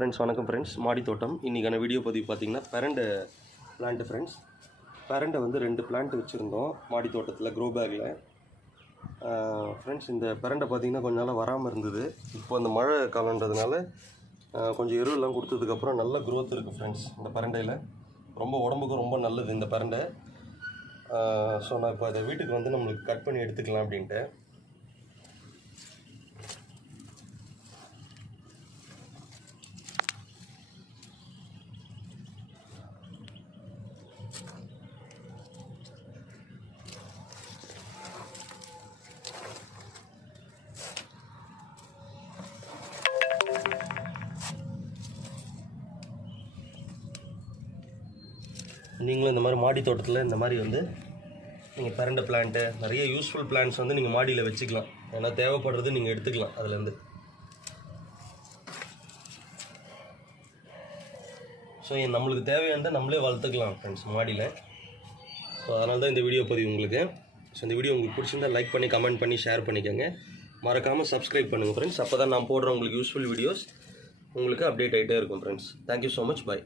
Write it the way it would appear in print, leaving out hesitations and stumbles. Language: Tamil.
ஃப்ரெண்ட்ஸ் வணக்கம் ஃப்ரெண்ட்ஸ். மாடி தோட்டம் இன்றைக்கான வீடியோ பதிவு பார்த்திங்கன்னா பெரண்டை பிளான்ட்டு ஃப்ரெண்ட்ஸ். பெரண்டை வந்து 2 பிளான்ட் வச்சுருந்தோம் மாடி தோட்டத்தில் க்ரோ பேக்கில். ஃப்ரெண்ட்ஸ் இந்த பெரண்டை பார்த்திங்கன்னா கொஞ்ச நாளாக வராமல் இருந்தது. இப்போ அந்த மழை காலன்றதுனால கொஞ்சம் எருவெல்லாம் கொடுத்ததுக்கப்புறம் நல்ல க்ரோத் இருக்குது ஃப்ரெண்ட்ஸ். இந்த பெரண்டையில் ரொம்ப உடம்புக்கும் ரொம்ப நல்லது இந்த பெரண்டை. ஸோ நான் இப்போ அதை வீட்டுக்கு வந்து நம்மளுக்கு கட் பண்ணி எடுத்துக்கலாம் அப்படின்ட்டு. நீங்களும் இந்த மாதிரி மாடி தோட்டத்தில் இந்த மாதிரி வந்து நீங்கள் பெரண்டை பிளான்ட்டு நிறைய யூஸ்ஃபுல் பிளான்ஸ் வந்து நீங்கள் மாடியில் வச்சுக்கலாம். ஏன்னா தேவைப்படுறது நீங்கள் எடுத்துக்கலாம் அதுலேருந்து. ஸோ நம்மளுக்கு தேவையானதை நம்மளே வளர்த்துக்கலாம் ஃப்ரெண்ட்ஸ் மாடியில். ஸோ அதனால தான் இந்த வீடியோ பதிவு உங்களுக்கு. ஸோ இந்த வீடியோ உங்களுக்கு பிடிச்சிருந்தால் லைக் பண்ணி கமெண்ட் பண்ணி ஷேர் பண்ணிக்கோங்க. மறக்காமல் சப்ஸ்கிரைப் பண்ணுங்கள் ஃப்ரெண்ட்ஸ். அப்போ தான் நான் போடுற உங்களுக்கு யூஸ்ஃபுல் வீடியோஸ் உங்களுக்கு அப்டேட் ஆகிட்டே இருக்கும் ஃப்ரெண்ட்ஸ். Thank you so much. பாய்.